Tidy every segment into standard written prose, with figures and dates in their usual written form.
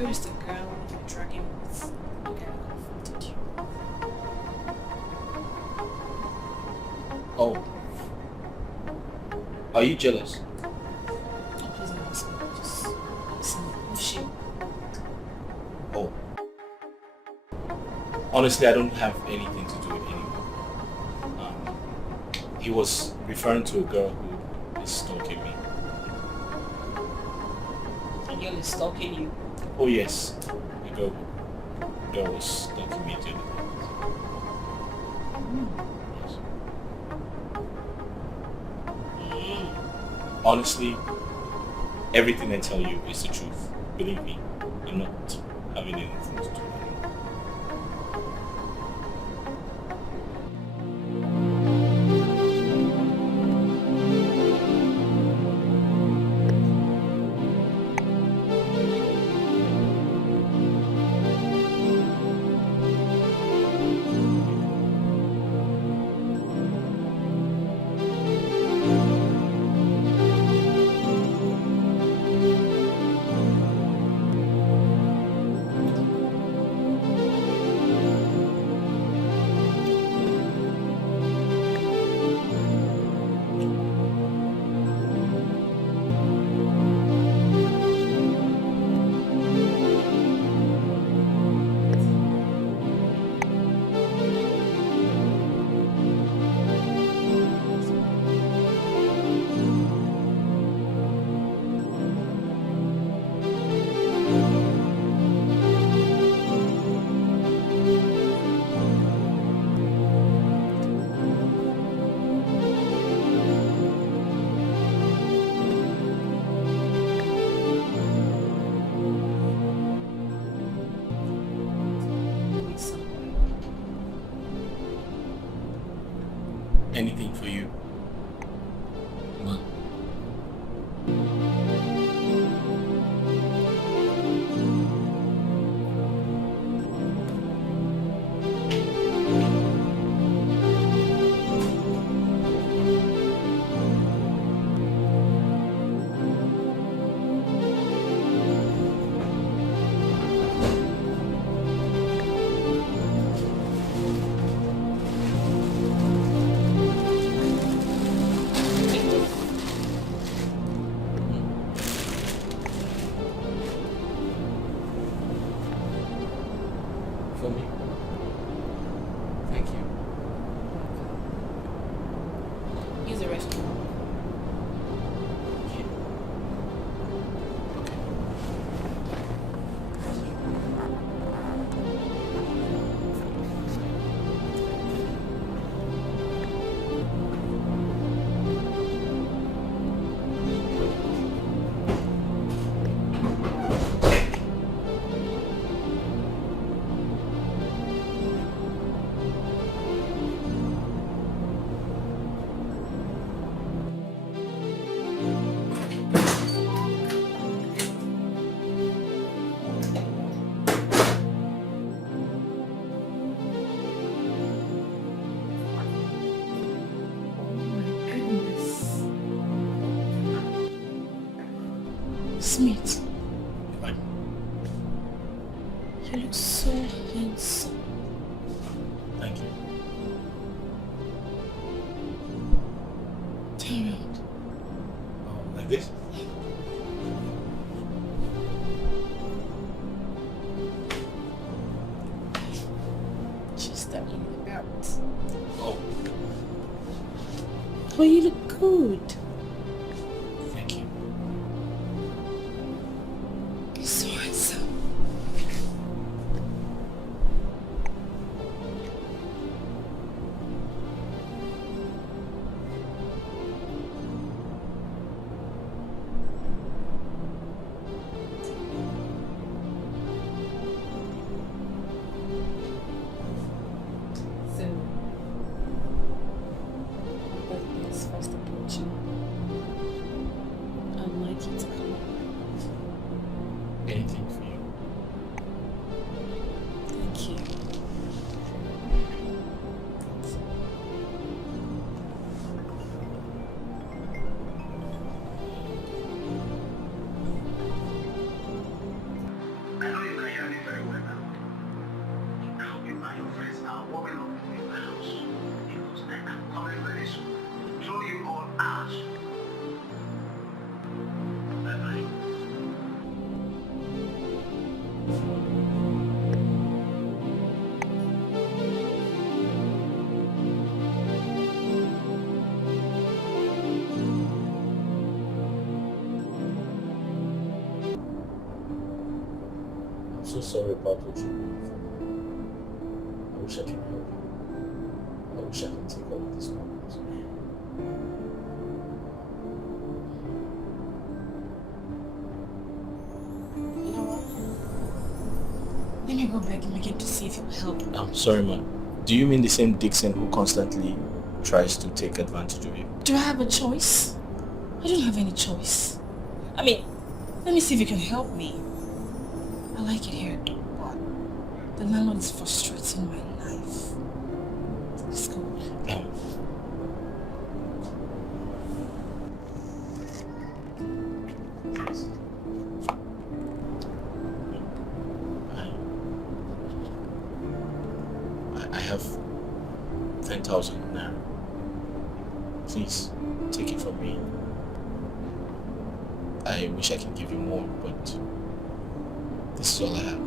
girl is the girl you're dragging with. Okay, I confronted you. Oh. Are you jealous? Oh, please don't ask me. Just listen. Who's she? Oh. Honestly, I don't have anything to do with anyone. He was referring to a girl who is stalking me. A girl is stalking you. Oh yes, the girl was stalking me the other day. Yes. Honestly, everything I tell you is the truth. Believe me, I'm not having anything to do with it. With someone. Anything for you. Ma. For me. Thank you. Use the restroom. Okay. Smith, Fine. you look so handsome. Thank you. Turn around. Oh, like this? Just that in the belt. Oh, Oh, you look good. thank you. You're so handsome. So, what is first approaching? I'm so sorry about what you've been through. I wish I could help you. I wish I could take all of this problems. You know what? Let me go beg him again to see if he'll help. I'm sorry, man. Do you mean the same Dixon who constantly tries to take advantage of you? Do I have a choice? I don't have any choice. I mean, let me see if you can help me. I like it here, but the landlord is frustrating my life. Let's go. No. I have 10,000 now. Please, take it from me. I wish I could give you more, but this is all I have.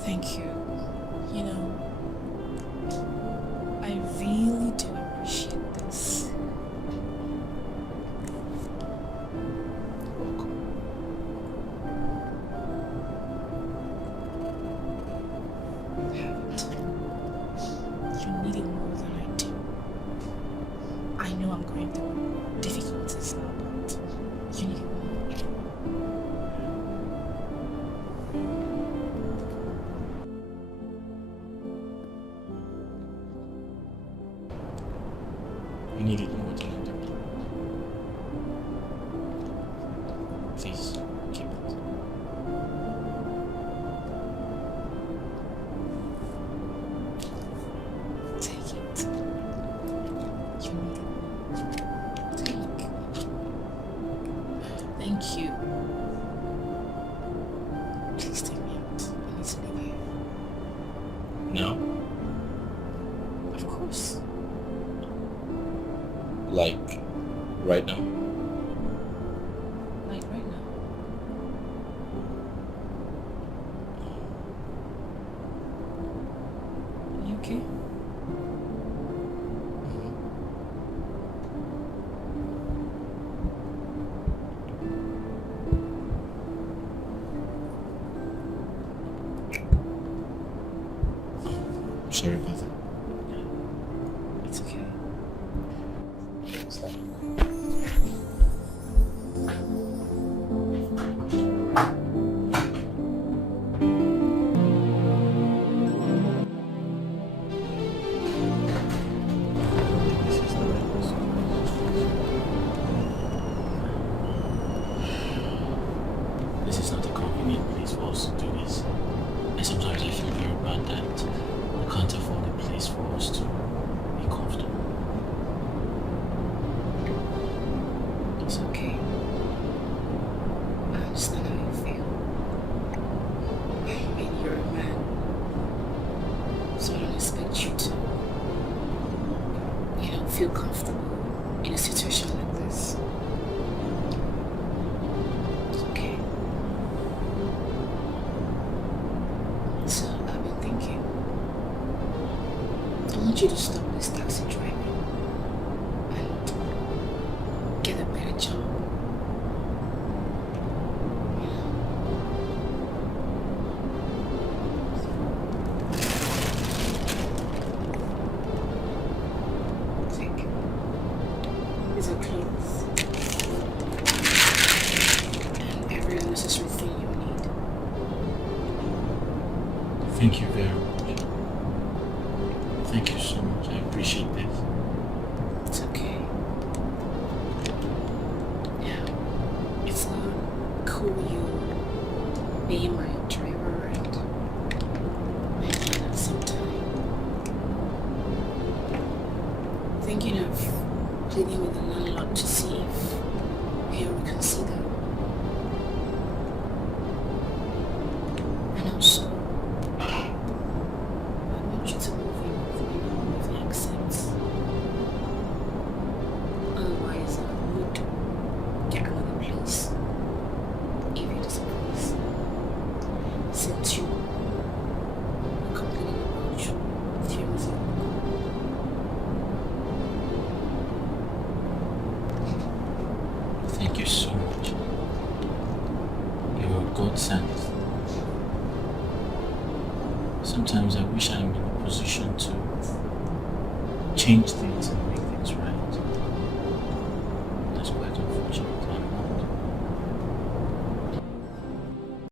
Thank you. You know, I really do appreciate this. Welcome. Have it. You need it more than I do. I know I'm going through difficulties now, but you need it more. You need it more than I do. Please, keep it. Take it. You need it more. Take. Thank you. Please take me out. I need to leave here. Now, Of course. like, right now. Like right now. You okay? I'm sorry about that. It's okay. Stop. This is not a convenient place for us to do this. And sometimes I feel very bad that we can't afford a place for us to be comfortable. It's okay. I understand how you feel. I mean, you're a man. So I don't expect you to, feel comfortable in a situation like this. It's okay. So I've been thinking, I want you to stop this taxi driving and get a better job. Take. These are clothes and every unnecessary thing you need. Thank you very much. Thank you so much. I appreciate this. It's okay. Yeah, it's not cool you being my driver and my man at the same time. Thinking of pleading with the landlord to see if he'll reconsider. And also, I want you to move in with me if he accepts. Otherwise, I would get another place if he disagrees. Since you are complaining about your feelings. change things and make things right. That's quite unfortunate.